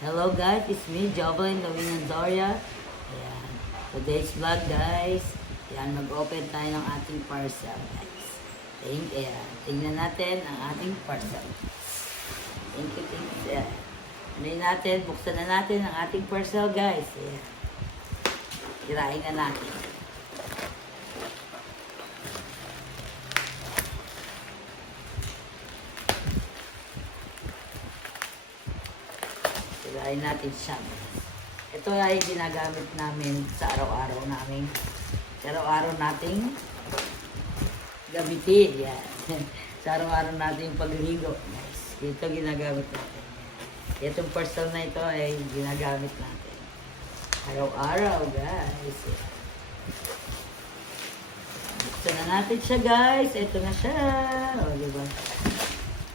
Hello guys, it's me, Jovelyn Lawinandoria. Ayan. Today's vlog guys. Ayan, mag-open tayo ng ating parcel guys. Ayan. Tingnan natin ang ating parcel. Thank you. Ayan. Natin, buksan na natin ang ating parcel guys. Ayan. Kirain na natin. Kirain natin siya. Ito ay ginagamit namin sa araw-araw namin. Sa araw-araw nating gamitin. Yan. Sa araw-araw nating pagligo. Nice. Ito ginagamit natin. Itong parcel na ito ay ginagamit natin. Araw-araw guys. Buksan na natin siya guys. Ito na siya. O diba?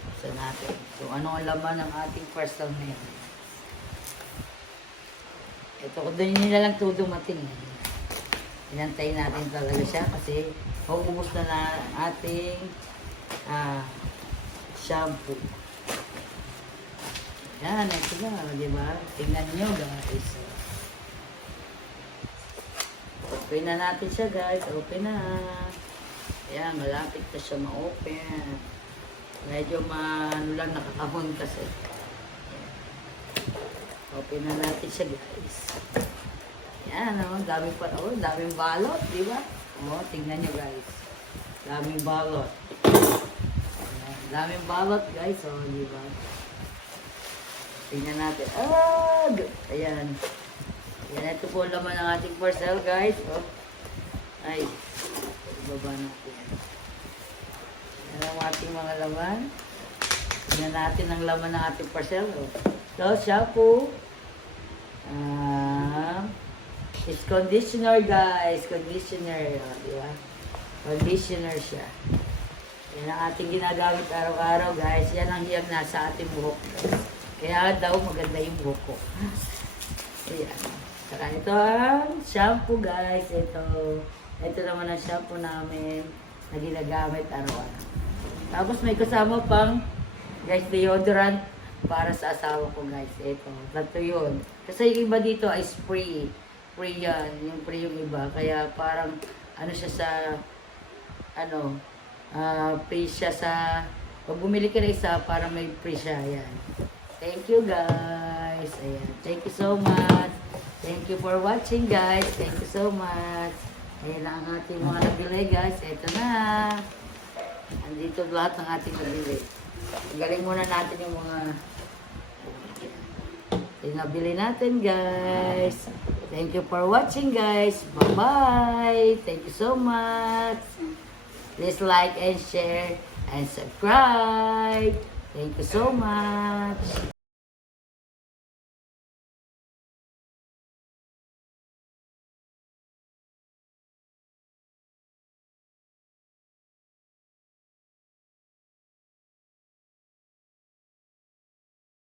Buksan natin. Kung ano ang laman ng ating parcel na yan. Ito ko doon nila lang ito dumating. Inantay natin talaga siya kasi maubos na ating shampoo. Yan, ito na, di ba? Tingnan nyo guys. Open na natin siya guys. Open na. Ayan, malapit na siya ma-open. Medyo lang nakakahon kasi. Open na natin siya guys. Yan, daming panahon, daming balot, di ba? O, tingnan nyo guys. Daming balot. Ayan, daming balot guys, o, di ba? Tingnan natin. Ayan. Ayan, ito po laman ng ating parcel guys. O, ay, ibaba natin. Ayan ang ating mga laman. Tingnan natin ang laman ng ating parcel. O. So, shampoo. It's conditioner guys. Conditioner. Di ba? Conditioner siya. Yan ang ating ginagamit araw-araw guys. Yan ang hiyang nasa ating buhok. Kaya daw maganda yung buhok ko. Ayan. Saka ito ang shampoo guys. Ito naman ang shampoo namin na ginagamit araw-araw. Tapos may kasama pang guys deodorant para sa asawa ko guys. Ito. Tatlo yun. Kasi yung iba dito ay spray. Spray yan. Yung spray yung iba. Kaya parang ano siya sa free siya sa pag bumili ka na isa para may free siya. Ayan. Thank you guys. Ayan. Thank you so much. Thank you for watching guys. Thank you so much. Ayan ang ating mga nabili guys. Ito na. Andito lahat ng ating nabili. Galing muna natin yung mga nabili natin guys. Thank you for watching guys. Bye-bye. Thank you so much. Please like and share and subscribe. Thank you so much.